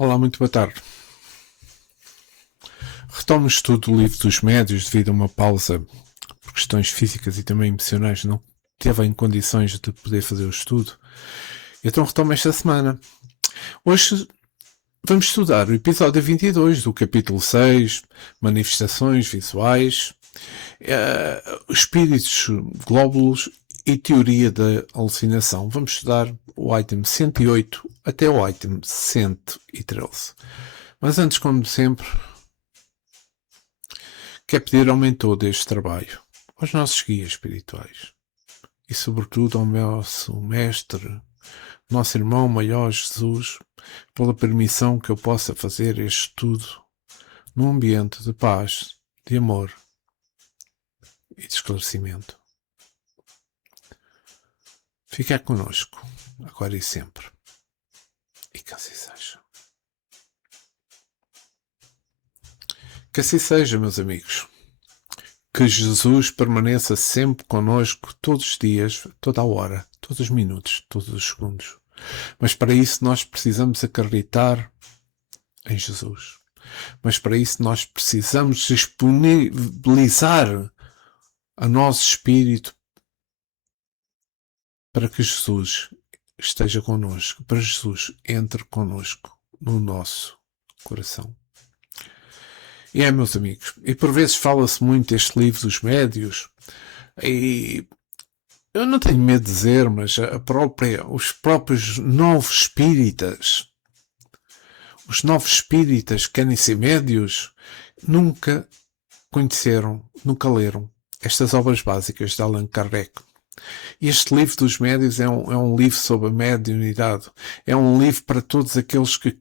Olá, muito boa tarde. Retomo o estudo do Livro dos Médios devido a uma pausa por questões físicas e também emocionais. Não teve em condições de poder fazer o estudo. Então retomo esta semana. Hoje vamos estudar o episódio 22 do capítulo 6, Manifestações Visuais, Espíritos Glóbulos e Teoria da Alucinação. Vamos estudar o item 108 até o item 113. Mas antes, como sempre, quero pedir aumento deste trabalho aos nossos guias espirituais e sobretudo ao nosso mestre, nosso irmão maior Jesus, pela permissão que eu possa fazer este estudo num ambiente de paz, de amor e de esclarecimento. Ficar connosco, agora e sempre. E que assim seja. Que assim seja, meus amigos. Que Jesus permaneça sempre connosco todos os dias, toda a hora, todos os minutos, todos os segundos. Mas para isso nós precisamos acreditar em Jesus. Mas para isso nós precisamos disponibilizar o nosso espírito para que Jesus esteja connosco, para Jesus entre connosco no nosso coração. E meus amigos, e por vezes fala-se muito deste livro dos médios, e eu não tenho medo de dizer, mas os próprios novos espíritas, os novos espíritas que querem ser médios, nunca conheceram, nunca leram estas obras básicas de Allan Kardec. Este livro dos médios é um livro sobre a mediunidade. É um livro para todos aqueles que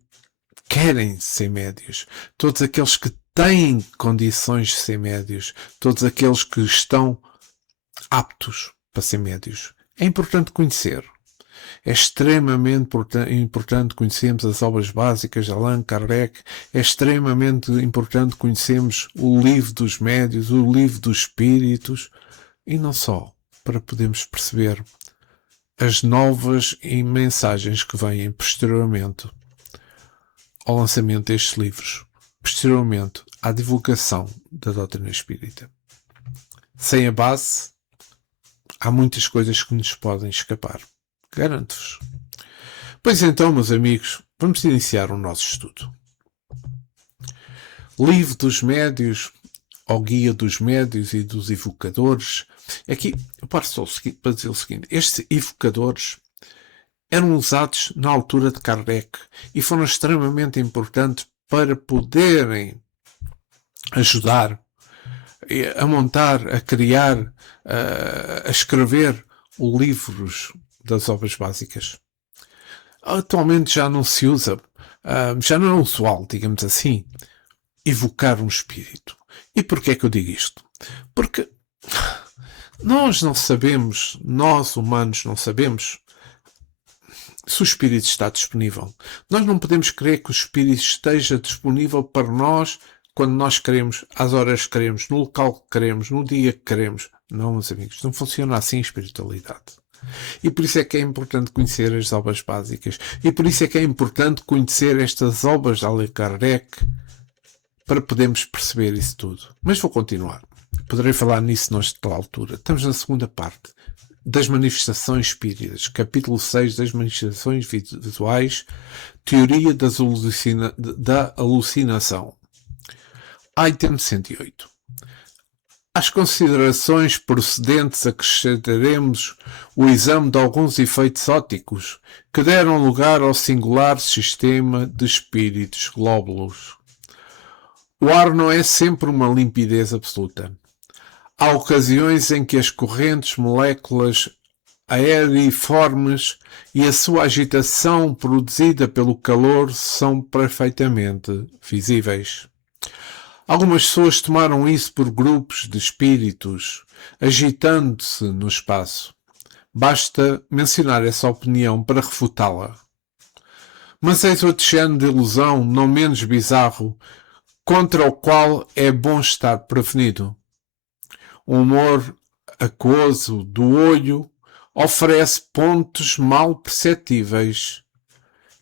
querem ser médios, todos aqueles que têm condições de ser médios, todos aqueles que estão aptos para ser médios. É importante conhecer. É extremamente importante conhecermos as obras básicas de Allan Kardec. É extremamente importante conhecermos o livro dos médios, o livro dos espíritos, e não só, para podermos perceber as novas mensagens que vêm posteriormente ao lançamento destes livros, posteriormente à divulgação da doutrina espírita. Sem a base, há muitas coisas que nos podem escapar. Garanto-vos. Pois então, meus amigos, vamos iniciar o nosso estudo. Livro dos Médios, ou Guia dos Médios e dos Evocadores. Aqui, eu passo para dizer o seguinte. Estes evocadores eram usados na altura de Kardec e foram extremamente importantes para poderem ajudar a montar, a criar, a escrever os livros das obras básicas. Atualmente já não se usa, já não é usual, digamos assim, evocar um espírito. E porquê é que eu digo isto? Porque nós não sabemos, nós humanos não sabemos se o espírito está disponível. Nós não podemos crer que o espírito esteja disponível para nós quando nós queremos, às horas que queremos, no local que queremos, no dia que queremos. Não, meus amigos, não funciona assim a espiritualidade. E por isso é que é importante conhecer as obras básicas. E por isso é que é importante conhecer estas obras de Allan Kardec para podermos perceber isso tudo. Mas vou continuar. Poderei falar nisso noutra altura. Estamos na segunda parte das manifestações espíritas. Capítulo 6 das manifestações visuais. Teoria da alucinação. Item 108. Às considerações procedentes acrescentaremos o exame de alguns efeitos ópticos que deram lugar ao singular sistema de espíritos glóbulos. O ar não é sempre uma limpidez absoluta. Há ocasiões em que as correntes moléculas aeriformes e a sua agitação produzida pelo calor são perfeitamente visíveis. Algumas pessoas tomaram isso por grupos de espíritos agitando-se no espaço. Basta mencionar essa opinião para refutá-la. Mas eis outro género de ilusão não menos bizarro, contra o qual é bom estar prevenido. O humor aquoso do olho oferece pontos mal perceptíveis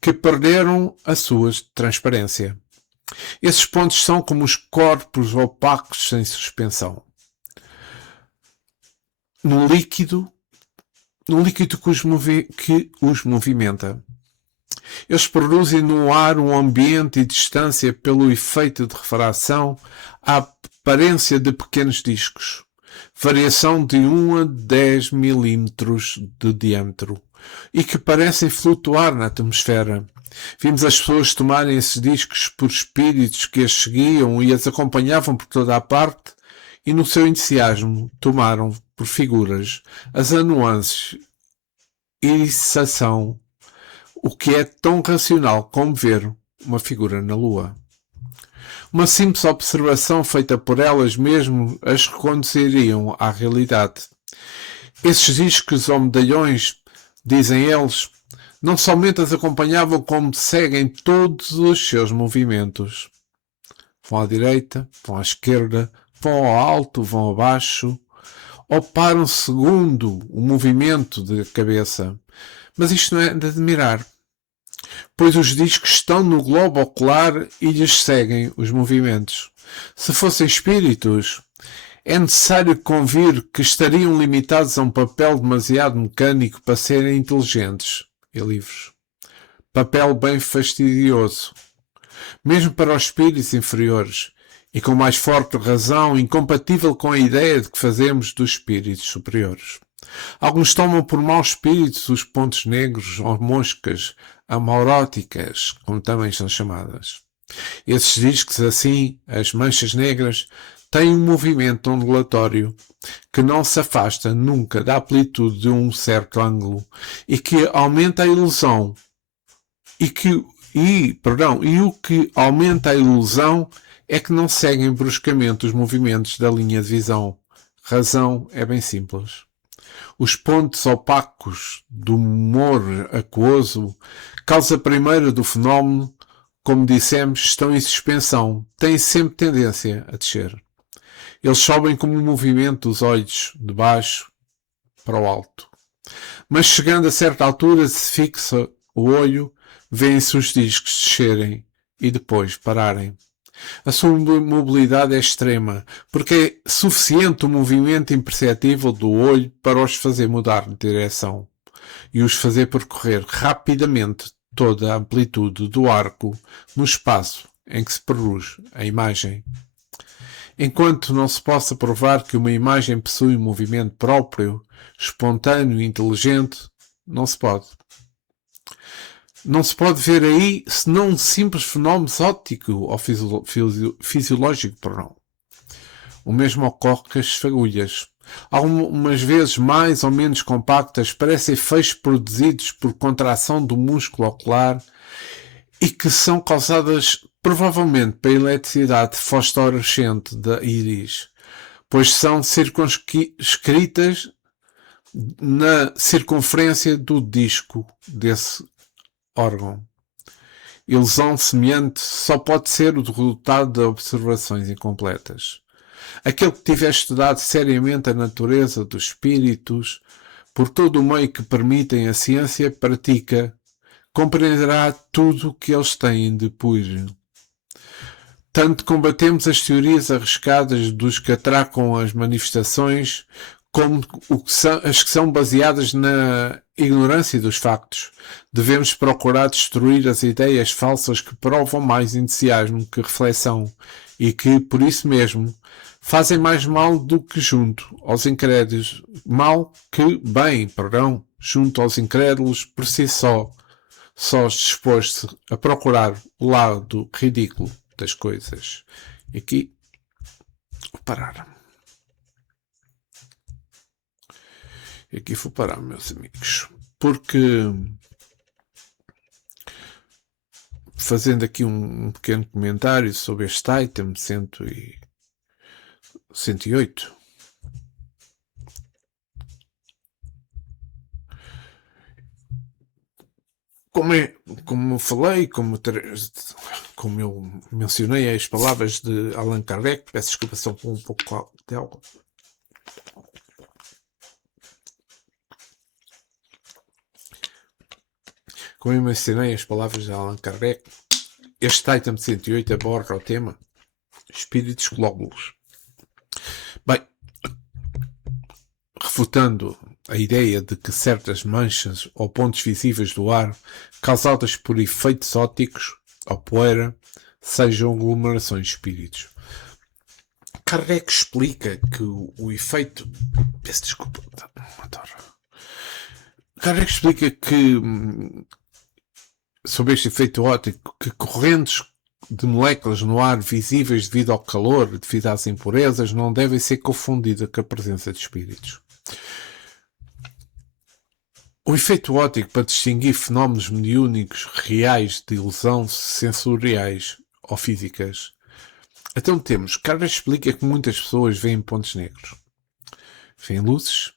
que perderam a sua transparência. Esses pontos são como os corpos opacos em suspensão. No líquido que os movimenta. Eles produzem no ar um ambiente e distância pelo efeito de refração à aparência de pequenos discos. Variação de 1 a 10 milímetros de diâmetro e que parecem flutuar na atmosfera. Vimos as pessoas tomarem esses discos por espíritos que as seguiam e as acompanhavam por toda a parte e no seu entusiasmo tomaram por figuras as nuances e irisação, o que é tão racional como ver uma figura na Lua. Uma simples observação feita por elas mesmo as reconduziriam à realidade. Esses discos ou medalhões, dizem eles, não somente as acompanhavam como seguem todos os seus movimentos. Vão à direita, vão à esquerda, vão ao alto, vão abaixo, ou param segundo o movimento da cabeça. Mas isto não é de admirar, pois os discos estão no globo ocular e lhes seguem os movimentos. Se fossem espíritos, é necessário convir que estariam limitados a um papel demasiado mecânico para serem inteligentes e livres. Papel bem fastidioso, mesmo para os espíritos inferiores, e com mais forte razão incompatível com a ideia de que fazemos dos espíritos superiores. Alguns tomam por maus espíritos os pontos negros ou moscas amauróticas, como também são chamadas. Esses discos, assim, as manchas negras, têm um movimento ondulatório que não se afasta nunca da amplitude de um certo ângulo e que aumenta a ilusão e o que aumenta a ilusão é que não seguem bruscamente os movimentos da linha de visão. Razão é bem simples. Os pontos opacos do humor aquoso, causa primeira do fenómeno, como dissemos, estão em suspensão, têm sempre tendência a descer. Eles sobem como o movimento dos olhos, de baixo para o alto. Mas chegando a certa altura, se fixa o olho, vêem-se os discos descerem e depois pararem. A sua mobilidade é extrema, porque é suficiente o movimento imperceptível do olho para os fazer mudar de direção e os fazer percorrer rapidamente toda a amplitude do arco no espaço em que se produz a imagem. Enquanto não se possa provar que uma imagem possui um movimento próprio, espontâneo e inteligente, não se pode. Não se pode ver aí senão um simples fenómeno óptico ou fisiológico. O mesmo ocorre com as fagulhas. Algumas vezes mais ou menos compactas, parecem feixes produzidos por contração do músculo ocular e que são causadas provavelmente pela eletricidade fosforescente da íris, pois são circunscritas na circunferência do disco desse órgão. Ilusão semelhante só pode ser o resultado de observações incompletas. Aquele que tiver estudado seriamente a natureza dos espíritos, por todo o meio que permitem a ciência pratica, compreenderá tudo o que eles têm de puro. Tanto combatemos as teorias arriscadas dos que atracam as manifestações, como as que são baseadas na ignorância dos factos. Devemos procurar destruir as ideias falsas que provam mais entusiasmo que reflexão e que, por isso mesmo, fazem mais mal do que junto aos incrédulos. Junto aos incrédulos, por si só disposto a procurar o lado ridículo das coisas. E aqui, vou parar. E aqui vou parar, meus amigos. Porque, fazendo aqui um pequeno comentário sobre este item 108, como eu falei, como eu mencionei as palavras de Allan Kardec, peço desculpa só com um pouco de água. Como eu mencionei as palavras de Allan Kardec, este item 108 aborda o tema espíritos glóbulos. Bem, refutando a ideia de que certas manchas ou pontos visíveis do ar, causadas por efeitos ópticos ou poeira, sejam aglomerações de espíritos. Kardec explica que o efeito... Peço desculpa. Kardec explica que, sobre este efeito óptico, que correntes de moléculas no ar visíveis devido ao calor, devido às impurezas, não devem ser confundidas com a presença de espíritos. O efeito óptico para distinguir fenómenos mediúnicos reais de ilusão sensoriais ou físicas. Então temos, Kardec explica que muitas pessoas veem pontos negros, veem luzes,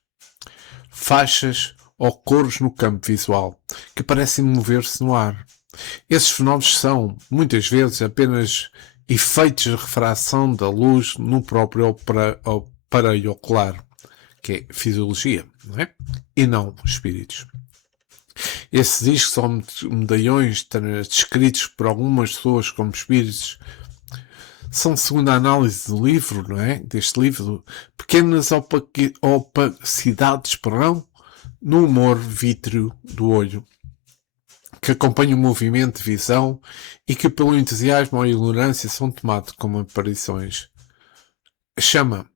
faixas ou cores no campo visual, que parecem mover-se no ar. Esses fenómenos são, muitas vezes, apenas efeitos de refração da luz no próprio aparelho ocular, que é fisiologia, não é? E não espíritos. Esses discos são medalhões descritos por algumas pessoas como espíritos. São, segundo a análise do livro, não é? Deste livro, pequenas opacidades, no humor vítreo do olho, que acompanham o movimento de visão e que, pelo entusiasmo ou ignorância, são tomados como aparições. A chama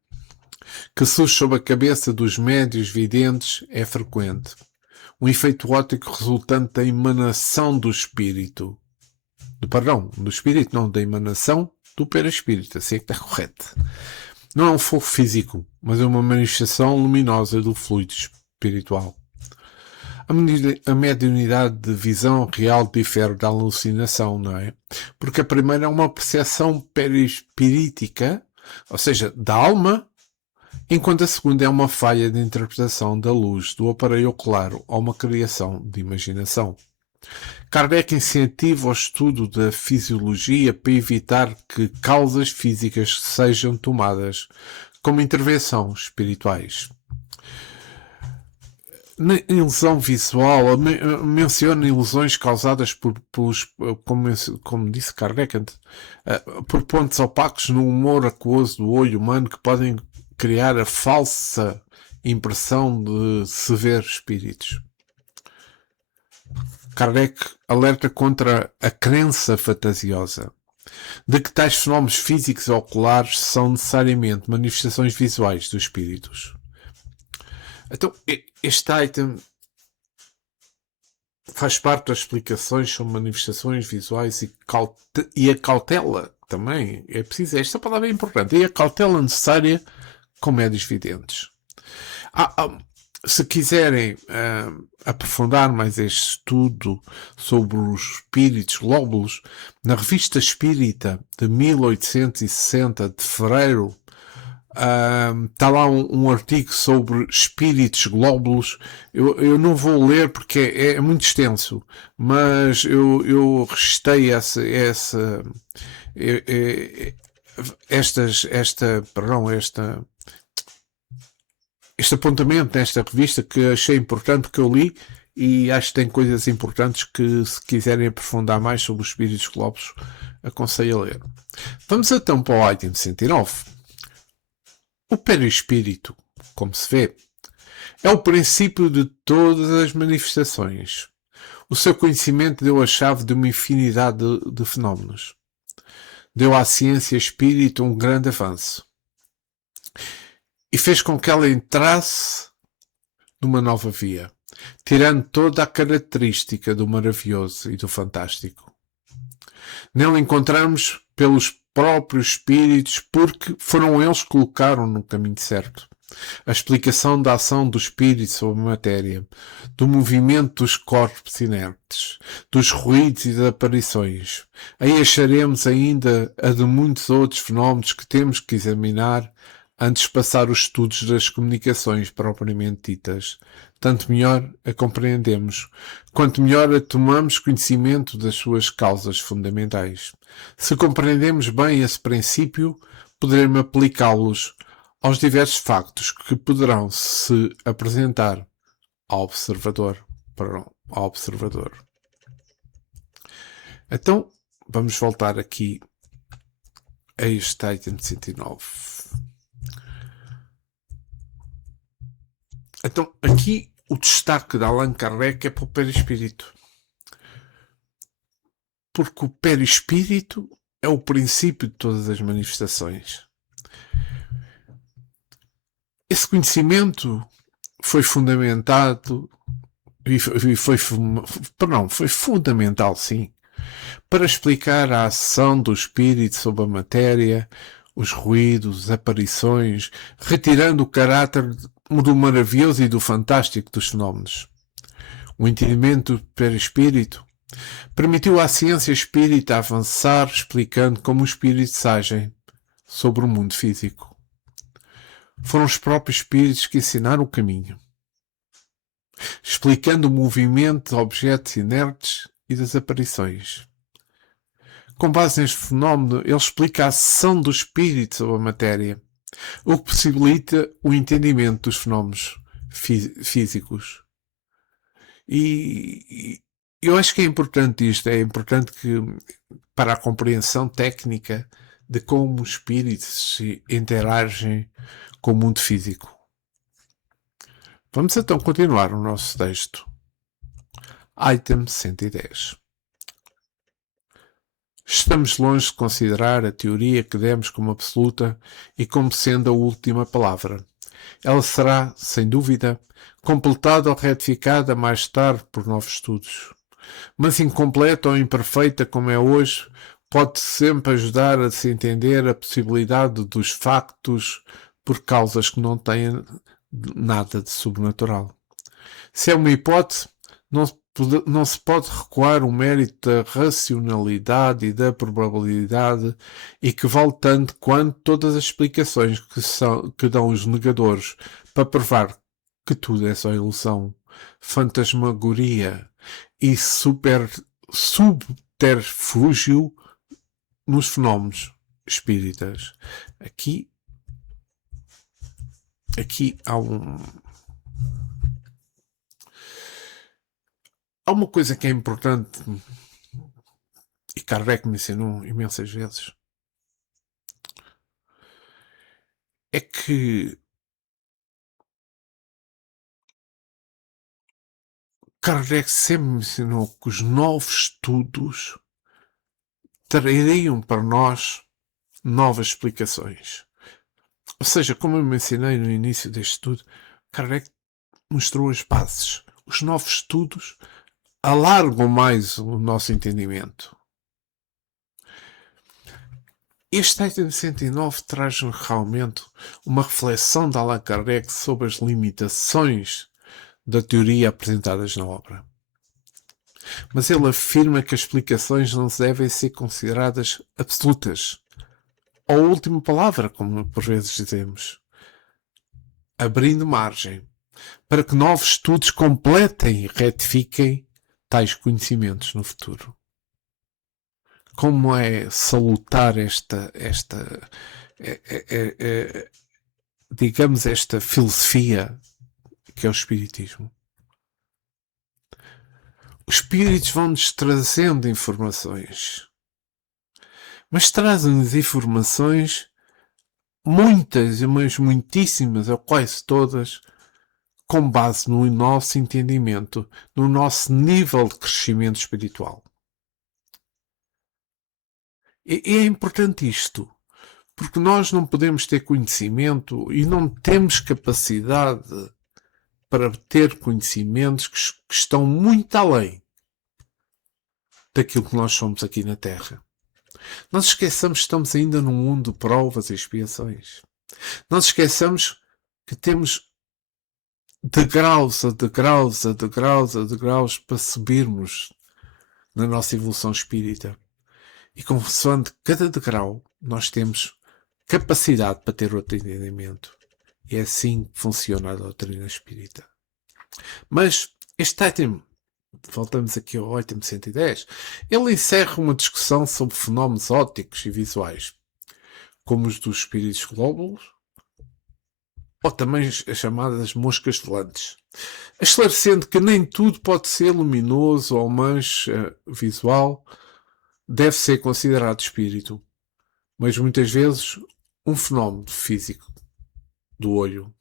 que surge sobre a cabeça dos médios videntes é frequente. Um efeito óptico resultante da emanação do espírito. Do espírito, não, da emanação do perispírito, assim é que está correto. Não é um fogo físico, mas é uma manifestação luminosa do fluido espiritual. A mediunidade de visão real difere da alucinação, não é? Porque a primeira é uma percepção perispirítica, ou seja, da alma, enquanto a segunda é uma falha de interpretação da luz do aparelho ocular ou uma criação de imaginação. Kardec incentiva o estudo da fisiologia para evitar que causas físicas sejam tomadas como intervenções espirituais. Na ilusão visual, menciona ilusões causadas pelos, como disse Kardec, por pontos opacos no humor aquoso do olho humano que podem criar a falsa impressão de se ver espíritos. Kardec alerta contra a crença fantasiosa de que tais fenómenos físicos e oculares são necessariamente manifestações visuais dos espíritos. Então, este item faz parte das explicações sobre manifestações visuais e a cautela também. É preciso, esta palavra é importante. E a cautela necessária com médios videntes. Se quiserem aprofundar mais este estudo sobre os espíritos glóbulos, na Revista Espírita de 1860, de fevereiro, está lá um artigo sobre espíritos glóbulos. Eu não vou ler porque é muito extenso, mas eu registrei este apontamento nesta revista que achei importante, que eu li, e acho que tem coisas importantes que, se quiserem aprofundar mais sobre os espíritos glóbulos, aconselho a ler. Vamos então para o item 109. O perispírito, como se vê, é o princípio de todas as manifestações. O seu conhecimento deu a chave de uma infinidade de fenómenos. Deu à ciência espírita um grande avanço. E fez com que ela entrasse numa nova via, tirando toda a característica do maravilhoso e do fantástico. Nela encontramos pelos próprios espíritos, porque foram eles que colocaram no caminho certo. A explicação da ação do espírito sobre a matéria, do movimento dos corpos inertes, dos ruídos e das aparições. Aí acharemos ainda a de muitos outros fenómenos que temos que examinar antes de passar os estudos das comunicações propriamente ditas. Tanto melhor a compreendemos, quanto melhor a tomamos conhecimento das suas causas fundamentais. Se compreendemos bem esse princípio, poderemos aplicá-los aos diversos factos que poderão se apresentar ao observador. Então, vamos voltar aqui a este item 109. Então, aqui o destaque de Allan Kardec é para o perispírito. Porque o perispírito é o princípio de todas as manifestações. Esse conhecimento foi fundamentado e foi fundamental, sim, para explicar a ação do espírito sobre a matéria, os ruídos, as aparições, retirando o caráter do maravilhoso e do fantástico dos fenómenos. O entendimento do perispírito permitiu à ciência espírita avançar, explicando como os espíritos agem sobre o mundo físico. Foram os próprios espíritos que ensinaram o caminho, explicando o movimento de objetos inertes e das aparições. Com base neste fenómeno, ele explica a ação do espírito sobre a matéria, o que possibilita o entendimento dos fenómenos físicos. E eu acho que é importante isto, é importante que, para a compreensão técnica de como os espíritos interagem com o mundo físico. Vamos então continuar o nosso texto. Item 110. Estamos longe de considerar a teoria que demos como absoluta e como sendo a última palavra. Ela será, sem dúvida, completada ou retificada mais tarde por novos estudos. Mas incompleta ou imperfeita como é hoje, pode sempre ajudar a se entender a possibilidade dos factos por causas que não têm nada de sobrenatural. Se é uma hipótese, não se pode recuar o mérito da racionalidade e da probabilidade e que vale tanto quanto todas as explicações que dão os negadores para provar que tudo é só ilusão, fantasmagoria e subterfúgio nos fenómenos espíritas. Aqui há uma coisa que é importante e Kardec me ensinou imensas vezes. É que Kardec sempre me ensinou que os novos estudos trariam para nós novas explicações. Ou seja, como eu mencionei no início deste estudo, Kardec mostrou as bases. Os novos estudos alargam mais o nosso entendimento. Este item 109 traz realmente uma reflexão de Allan Kardec sobre as limitações da teoria apresentadas na obra. Mas ele afirma que as explicações não devem ser consideradas absolutas, ou a última palavra, como por vezes dizemos, abrindo margem para que novos estudos completem e retifiquem tais conhecimentos no futuro. Como é salutar digamos, esta filosofia que é o Espiritismo. Os Espíritos vão-nos trazendo informações, mas trazem-nos informações muitas, mas muitíssimas, ou quase todas, com base no nosso entendimento, no nosso nível de crescimento espiritual. E é importante isto, porque nós não podemos ter conhecimento e não temos capacidade para ter conhecimentos que estão muito além daquilo que nós somos aqui na Terra. Nós esqueçamos que estamos ainda num mundo de provas e expiações. Nós esqueçamos que temos degraus a degraus a degraus a degraus para subirmos na nossa evolução espírita. E consoante cada degrau, nós temos capacidade para ter outro entendimento. E é assim que funciona a doutrina espírita. Mas este item, voltamos aqui ao item 110, ele encerra uma discussão sobre fenómenos ópticos e visuais, como os dos espíritos glóbulos, ou também as chamadas moscas volantes, esclarecendo que nem tudo pode ser luminoso ou mancha visual, deve ser considerado espírito, mas muitas vezes um fenómeno físico do olho.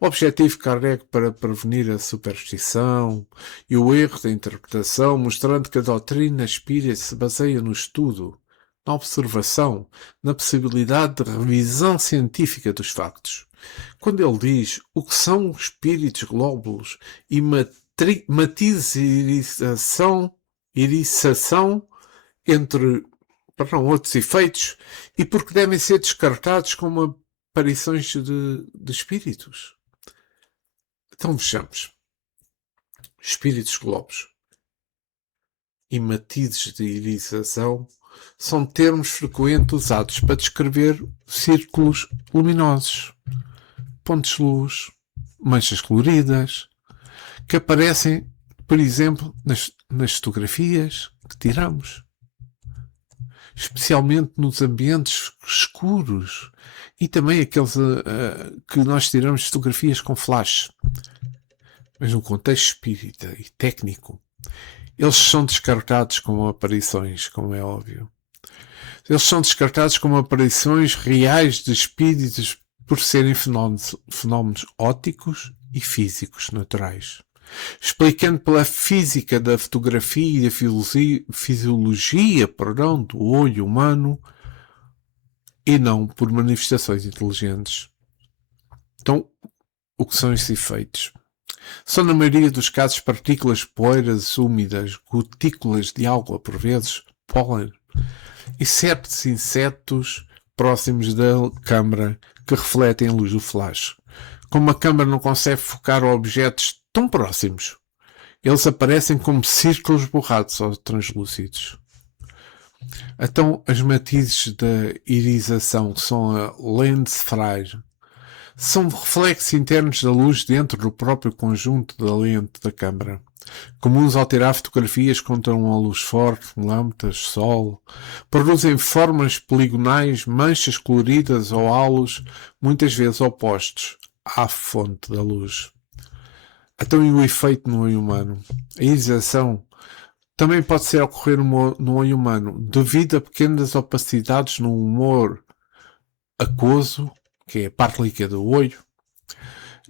O objetivo Kardec para prevenir a superstição e o erro da interpretação, mostrando que a doutrina espírita se baseia no estudo, na observação, na possibilidade de revisão científica dos factos. Quando ele diz o que são espíritos glóbulos e matizes e iriçação entre outros efeitos e porque devem ser descartados como aparições de espíritos. Então vejamos. Espíritos globos e matizes de irisação são termos frequentes usados para descrever círculos luminosos, pontos de luz, manchas coloridas, que aparecem, por exemplo, nas fotografias que tiramos. Especialmente nos ambientes escuros e também aqueles que nós tiramos fotografias com flash. Mas no contexto espírita e técnico, eles são descartados como aparições, como é óbvio. Eles são descartados como aparições reais de espíritos por serem fenómenos ópticos e físicos naturais. Explicando pela física da fotografia e da fisiologia do olho humano e não por manifestações inteligentes. Então, o que são esses efeitos? São, na maioria dos casos, partículas poeiras úmidas, gotículas de água, por vezes, pólen, e certos insetos próximos da câmara que refletem a luz do flash. Como a câmara não consegue focar objetos tão próximos, eles aparecem como círculos borrados ou translúcidos. Então, as matizes da irisação, que são a lensfrage, são reflexos internos da luz dentro do próprio conjunto da lente da câmara, comuns ao tirar fotografias contra uma luz forte, lâmpadas, sol, produzem formas poligonais, manchas coloridas ou halos, muitas vezes opostos à fonte da luz. Então, e o efeito no olho humano? A irisação também pode ser ocorrer no olho humano devido a pequenas opacidades no humor aquoso, que é a parte líquida do olho,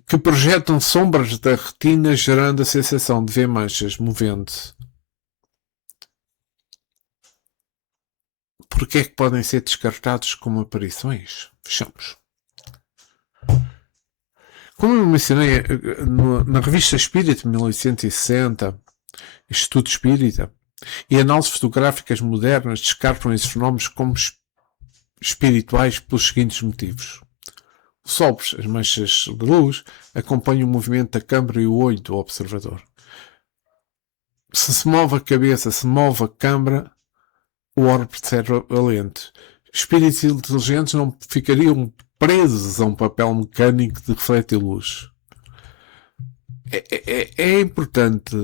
que projetam sombras da retina, gerando a sensação de ver manchas movendo-se. Porquê é que podem ser descartados como aparições? Vejamos. Como eu mencionei na Revista Espírita de 1860, Estudo Espírita, e análises fotográficas modernas descartam esses fenómenos como espirituais pelos seguintes motivos. Os sopros, as manchas de luz, acompanham o movimento da câmara e o olho do observador. Se move a cabeça, se move a câmara, o orbe percebe a lente. Espíritos inteligentes não ficariam presos a um papel mecânico de refletir luz. É importante,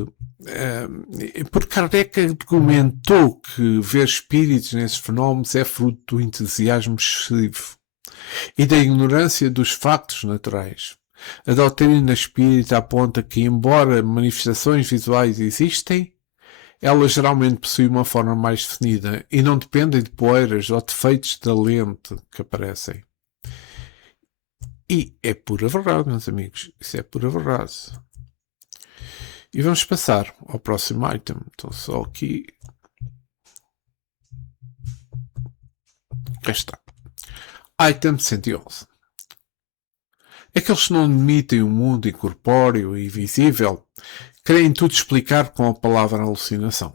porque Kardec argumentou que ver espíritos nesses fenómenos é fruto do entusiasmo excessivo e da ignorância dos factos naturais. A doutrina espírita aponta que, embora manifestações visuais existem, elas geralmente possuem uma forma mais definida e não dependem de poeiras ou defeitos da lente que aparecem. E é pura verdade, meus amigos. Isso é pura verdade. E vamos passar ao próximo item. Então, só aqui. Cá está. Item 111. Aqueles que não admitem o mundo incorpóreo e visível querem tudo explicar com a palavra alucinação.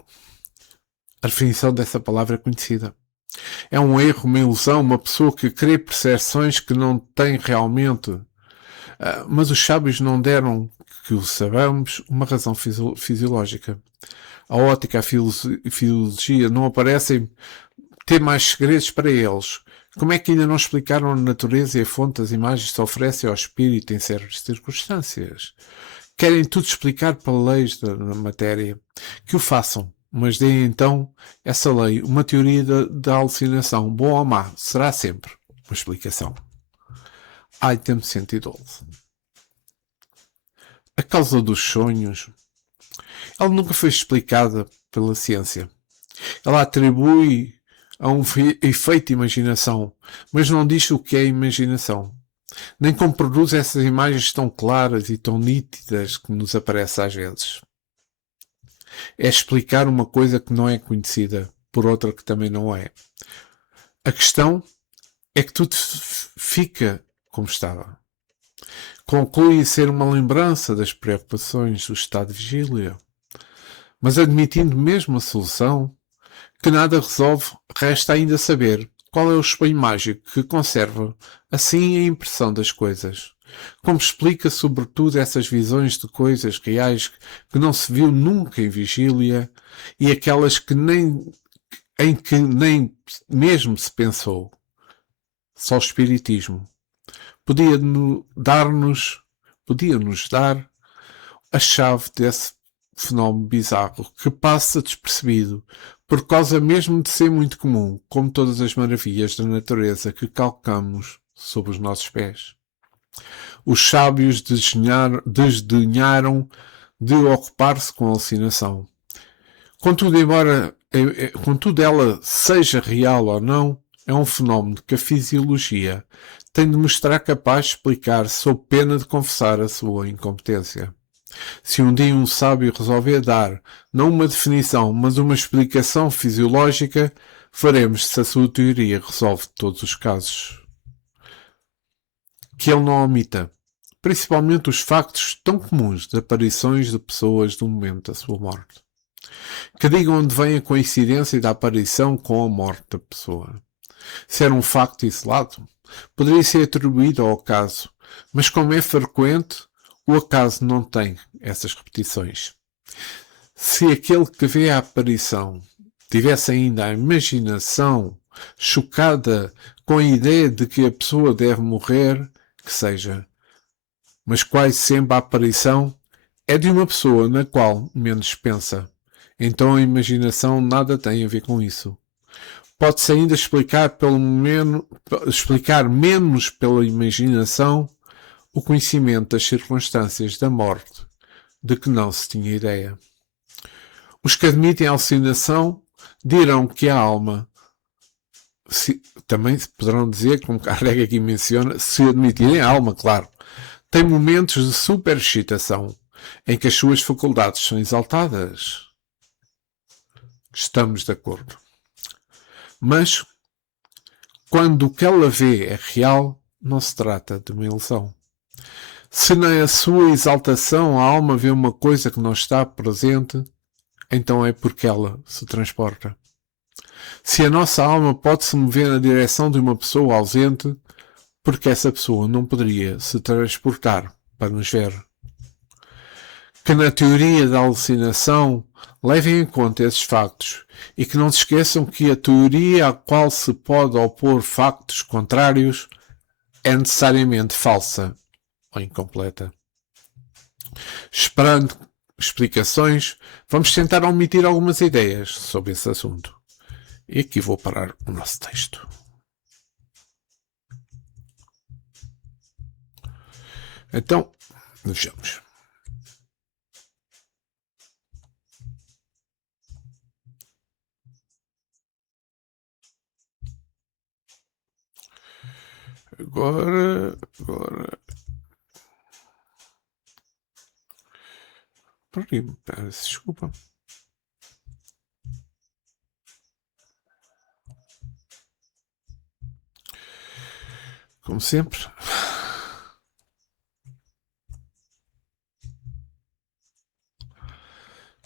A definição dessa palavra é conhecida. É um erro, uma ilusão, uma pessoa que crê percepções que não tem realmente. Mas os sábios não deram, que o sabemos, uma razão fisiológica. A ótica e a filologia não aparecem ter mais segredos para eles. Como é que ainda não explicaram a natureza e a fonte das imagens que se oferecem ao espírito em certas circunstâncias? Querem tudo explicar pelas leis da matéria. Que o façam, mas deem então essa lei, uma teoria da alucinação, boa ou má, será sempre uma explicação. Item 112. A causa dos sonhos, ela nunca foi explicada pela ciência. Ela atribui a um efeito de imaginação, mas não diz o que é imaginação. Nem como produz essas imagens tão claras e tão nítidas que nos aparecem às vezes. É explicar uma coisa que não é conhecida por outra que também não é. A questão é que tudo fica como estava. Conclui ser uma lembrança das preocupações do estado de vigília, mas admitindo mesmo a solução, que nada resolve, resta ainda saber qual é o espelho mágico que conserva assim a impressão das coisas. Como explica sobretudo essas visões de coisas reais que não se viu nunca em vigília e aquelas que em que nem mesmo se pensou. Só o Espiritismo podia-nos dar a chave desse fenómeno bizarro que passa despercebido por causa mesmo de ser muito comum, como todas as maravilhas da natureza que calcamos sob os nossos pés. Os sábios desdenharam de ocupar-se com a alucinação. Contudo ela seja real ou não, é um fenómeno que a fisiologia tem de mostrar capaz de explicar sob pena de confessar a sua incompetência. Se um dia um sábio resolver dar, não uma definição, mas uma explicação fisiológica, faremos se a sua teoria resolve todos os casos. Que ele não omita, principalmente os factos tão comuns de aparições de pessoas no momento da sua morte. Que digam onde vem a coincidência da aparição com a morte da pessoa. Se era um facto isolado, poderia ser atribuído ao acaso, mas como é frequente, o acaso não tem essas repetições. Se aquele que vê a aparição tivesse ainda a imaginação chocada com a ideia de que a pessoa deve morrer, que seja, mas quase sempre a aparição é de uma pessoa na qual menos pensa. Então a imaginação nada tem a ver com isso. Pode-se ainda explicar menos pela imaginação o conhecimento das circunstâncias da morte, de que não se tinha ideia. Os que admitem a alucinação dirão que a alma, também poderão dizer, como Kardec aqui menciona, se admitirem a alma, claro, tem momentos de superexcitação, em que as suas faculdades são exaltadas. Estamos de acordo. Mas, quando o que ela vê é real, não se trata de uma ilusão. Se na sua exaltação a alma vê uma coisa que não está presente, então é porque ela se transporta. Se a nossa alma pode se mover na direção de uma pessoa ausente, porque essa pessoa não poderia se transportar para nos ver. Que na teoria da alucinação levem em conta esses factos e que não se esqueçam que a teoria à qual se pode opor factos contrários é necessariamente falsa ou incompleta. Esperando explicações, vamos tentar omitir algumas ideias sobre esse assunto. E aqui vou parar o nosso texto. Então, vejamos. Agora. Peço desculpa. Como sempre.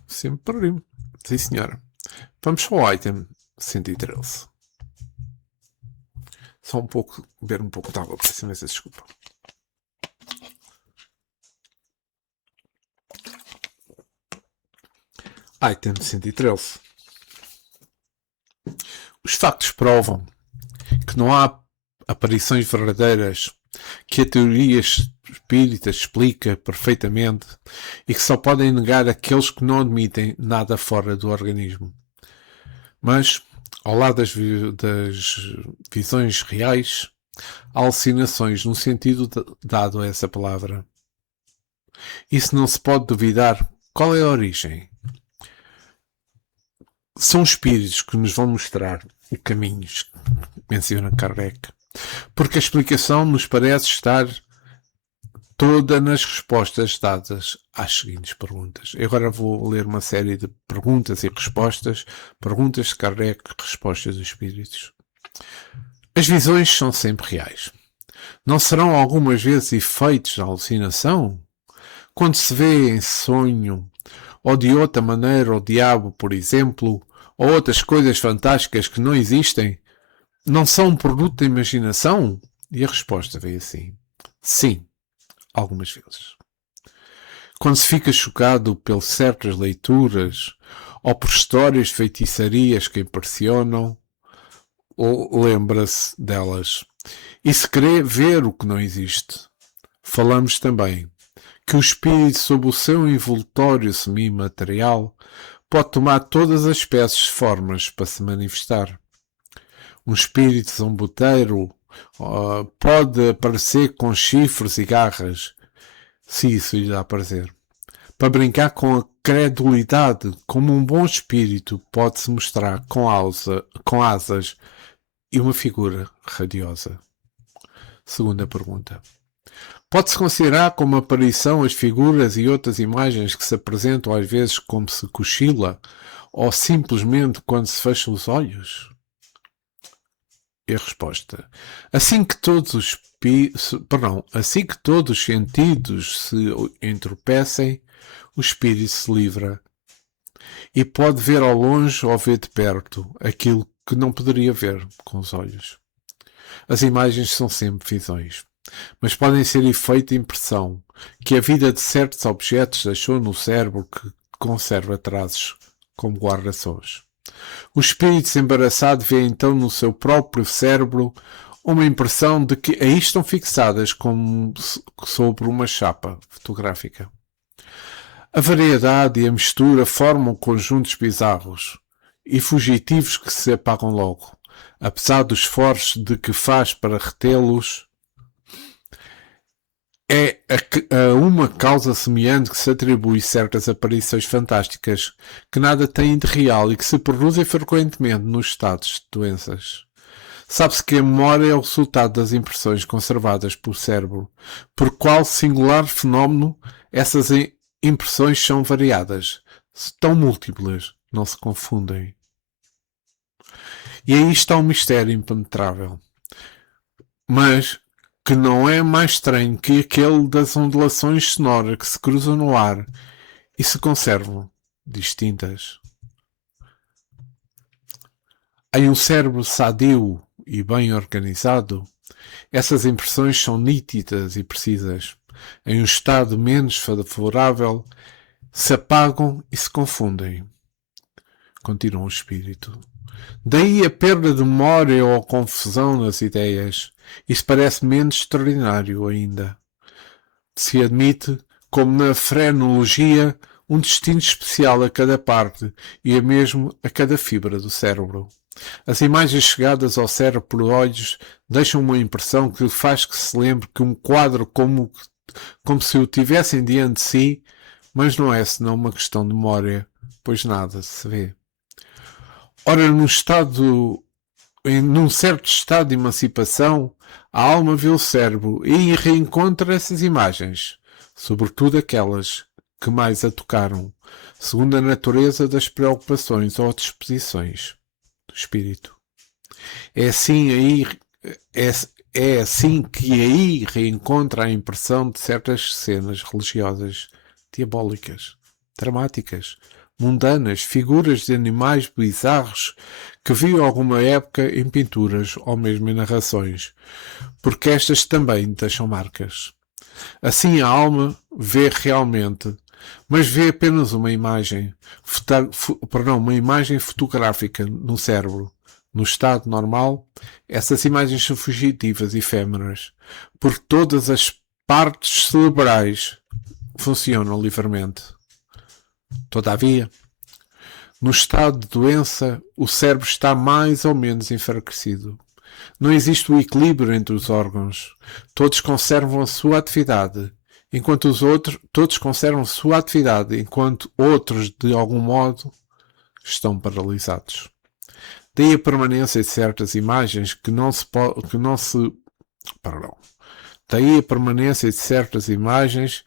Sempre perdi-me. Sim, senhora. Vamos para o item 113. Só um pouco, beber um pouco de água, peço imensa desculpa. Item 113. Os factos provam que não há aparições verdadeiras que a teoria espírita explica perfeitamente e que só podem negar aqueles que não admitem nada fora do organismo. Mas, ao lado das visões reais, há alucinações no sentido dado a essa palavra. Isso não se pode duvidar. Qual é a origem? são espíritos que nos vão mostrar o caminho, menciona Kardec, porque a explicação nos parece estar toda nas respostas dadas às seguintes perguntas. Eu agora vou ler uma série de perguntas e respostas. Perguntas de Kardec, respostas dos espíritos. As visões são sempre reais. Não serão algumas vezes efeitos da alucinação? Quando se vê em sonho, ou de outra maneira o diabo, por exemplo, ou outras coisas fantásticas que não existem, não são um produto da imaginação? E a resposta veio assim. Sim, algumas vezes. Quando se fica chocado por certas leituras, ou por histórias de feitiçarias que impressionam, ou lembra-se delas, e se crê ver o que não existe. Falamos também que o espírito, sob o seu envoltório semimaterial, pode tomar todas as espécies de formas para se manifestar. Um espírito zomboteiro pode aparecer com chifres e garras, se isso lhe dá prazer. Para brincar com a credulidade, como um bom espírito pode-se mostrar com asas e uma figura radiosa. Segunda pergunta. Pode-se considerar como aparição as figuras e outras imagens que se apresentam às vezes como se cochila ou simplesmente quando se fecha os olhos? E a resposta. Assim que todos os sentidos se entropecem, o espírito se livra e pode ver ao longe ou ver de perto aquilo que não poderia ver com os olhos. As imagens são sempre visões, mas podem ser efeito de impressão que a vida de certos objetos deixou no cérebro que conserva traços como guarda-sons. O espírito desembaraçado vê então no seu próprio cérebro uma impressão de que aí estão fixadas como sobre uma chapa fotográfica. A variedade e a mistura formam conjuntos bizarros e fugitivos que se apagam logo, apesar dos esforços de que faz para retê-los. É a uma causa semelhante que se atribui certas aparições fantásticas que nada têm de real e que se produzem frequentemente nos estados de doenças. Sabe-se que a memória é o resultado das impressões conservadas pelo cérebro. Por qual singular fenómeno essas impressões são variadas, tão múltiplas, não se confundem. E aí está um mistério impenetrável. Mas que não é mais estranho que aquele das ondulações sonoras que se cruzam no ar e se conservam distintas. Em um cérebro sadio e bem organizado, essas impressões são nítidas e precisas. Em um estado menos favorável, se apagam e se confundem. Continua o espírito. Daí a perda de memória ou a confusão nas ideias. Isso parece menos extraordinário ainda. Se admite, como na frenologia, um destino especial a cada parte e mesmo a cada fibra do cérebro. As imagens chegadas ao cérebro por olhos deixam uma impressão que faz que se lembre que um quadro como se o tivessem diante de si, mas não é senão uma questão de memória, pois nada se vê. Ora, num certo estado de emancipação, a alma vê o cérebro e reencontra essas imagens, sobretudo aquelas que mais a tocaram, segundo a natureza das preocupações ou disposições do espírito. É assim que aí reencontra a impressão de certas cenas religiosas, diabólicas, dramáticas, mundanas, figuras de animais bizarros que viu alguma época em pinturas ou mesmo em narrações, porque estas também deixam marcas. Assim a alma vê realmente, mas vê apenas uma imagem fotográfica no cérebro. No estado normal, essas imagens são fugitivas e efêmeras, porque todas as partes cerebrais funcionam livremente. Todavia, no estado de doença, o cérebro está mais ou menos enfraquecido. Não existe o equilíbrio entre os órgãos. Todos conservam a sua atividade, enquanto outros, de algum modo, estão paralisados. Daí a permanência de certas imagens que não se Daí a permanência de certas imagens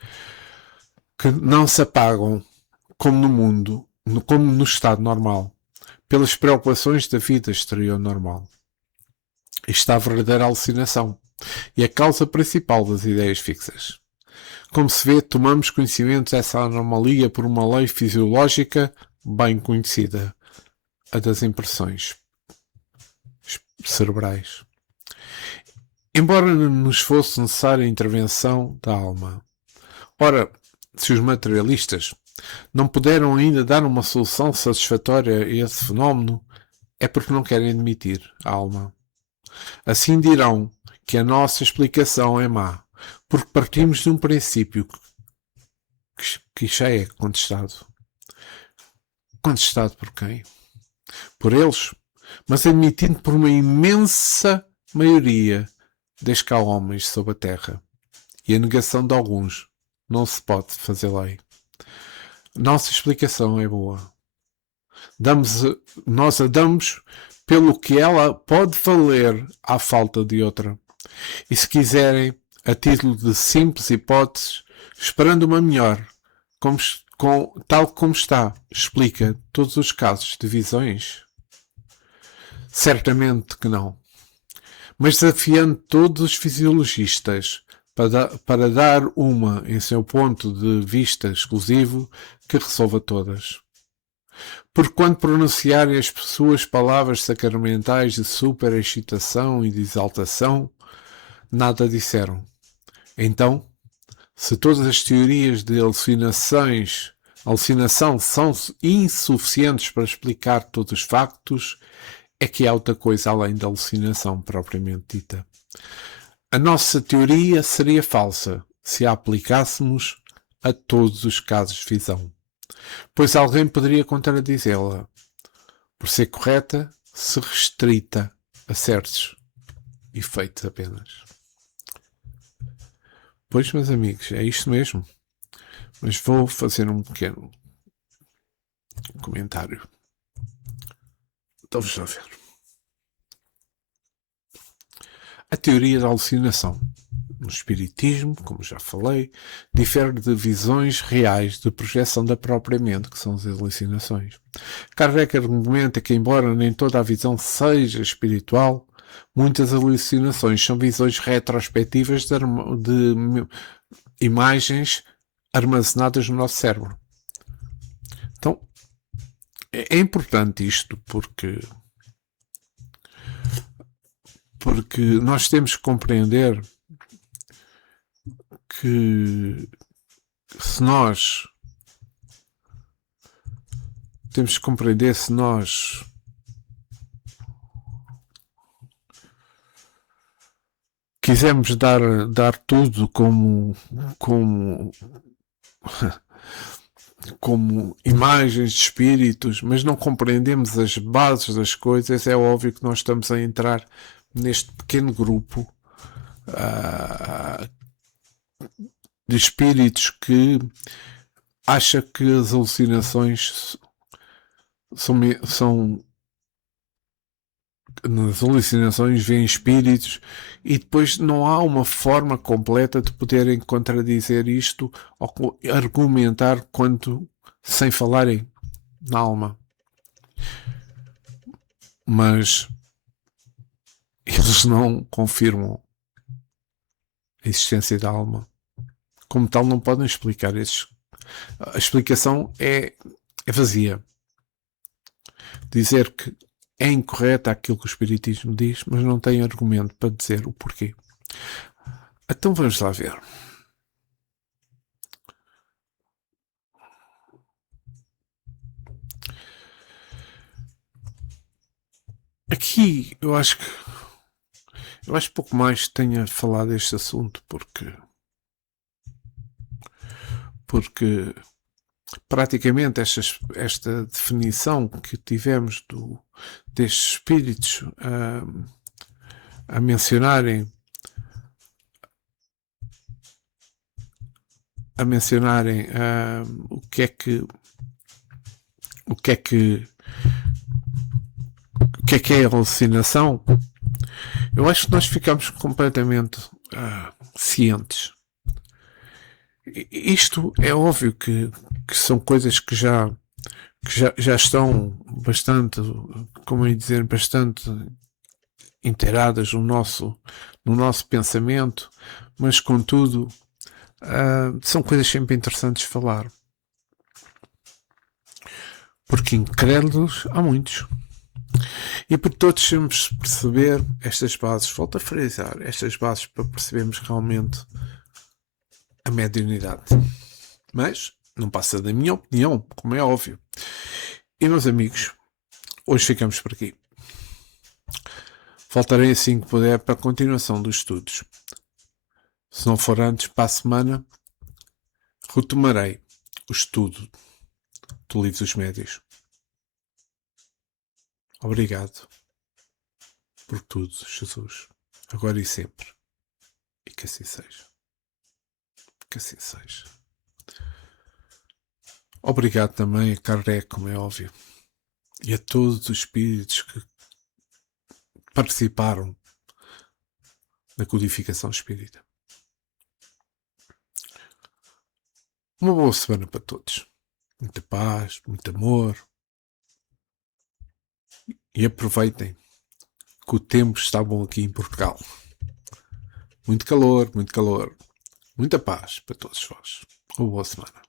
que não se apagam, como no mundo, como no estado normal, pelas preocupações da vida exterior normal. Isto é a verdadeira alucinação e a causa principal das ideias fixas. Como se vê, tomamos conhecimento dessa anomalia por uma lei fisiológica bem conhecida, a das impressões cerebrais. Embora nos fosse necessária a intervenção da alma. Ora, se os materialistas não puderam ainda dar uma solução satisfatória a esse fenómeno, é porque não querem admitir a alma. Assim dirão que a nossa explicação é má, porque partimos de um princípio que já é contestado. Contestado por quem? Por eles, mas admitido por uma imensa maioria, desde que há homens sob a terra. E a negação de alguns não se pode fazer lei. Nossa explicação é boa. Nós a damos pelo que ela pode valer à falta de outra. E se quiserem, a título de simples hipóteses, esperando uma melhor, tal como está, explica todos os casos de visões? Certamente que não. Mas desafiando todos os fisiologistas para dar uma, em seu ponto de vista exclusivo, que resolva todas. Porque quando pronunciarem as suas palavras sacramentais de superexcitação e de exaltação, nada disseram. Então, se todas as teorias de alucinação são insuficientes para explicar todos os factos, é que há outra coisa além da alucinação propriamente dita. A nossa teoria seria falsa se a aplicássemos a todos os casos de visão, pois alguém poderia contradizê-la, por ser correta, se restrita a certos efeitos apenas. Pois, meus amigos, é isto mesmo. Mas vou fazer um pequeno comentário. Então, vamos lá ver. A teoria da alucinação no espiritismo, como já falei, difere de visões reais de projeção da própria mente, que são as alucinações. Kardec argumenta que, embora nem toda a visão seja espiritual, muitas alucinações são visões retrospectivas de imagens armazenadas no nosso cérebro. Então, é importante isto porque nós temos que compreender que se nós quisermos dar tudo como imagens de espíritos, mas não compreendemos as bases das coisas, é óbvio que nós estamos a entrar neste pequeno grupo de espíritos que acha que as alucinações são nas alucinações vêm espíritos e depois não há uma forma completa de poderem contradizer isto ou argumentar sem falarem na alma. Mas eles não confirmam a existência da alma. Como tal, não podem explicar isso. A explicação é vazia. Dizer que é incorreto aquilo que o Espiritismo diz, mas não tem argumento para dizer o porquê. Então vamos lá ver. Aqui eu acho pouco mais tenha falado deste assunto porque praticamente esta definição que tivemos destes espíritos a mencionarem o que é que O que é alucinação? Eu acho que nós ficamos completamente cientes. Isto é óbvio que são coisas que já estão bastante, como eu ia dizer, bastante inteiradas no nosso pensamento, mas contudo são coisas sempre interessantes de falar. Porque incrédulos há muitos. E por todos temos de perceber estas bases, volto a frisar, estas bases para percebermos realmente a mediunidade. Mas não passa da minha opinião, como é óbvio. E meus amigos, hoje ficamos por aqui. Voltarei assim que puder para a continuação dos estudos. Se não for antes, para a semana, retomarei o estudo do Livro dos Médios. Obrigado por tudo, Jesus, agora e sempre. E que assim seja. Que assim seja. Obrigado também a Kardec, como é óbvio, e a todos os espíritos que participaram na codificação espírita. Uma boa semana para todos. Muita paz, muito amor. E aproveitem que o tempo está bom aqui em Portugal. Muito calor, muita paz para todos vós. Uma boa semana.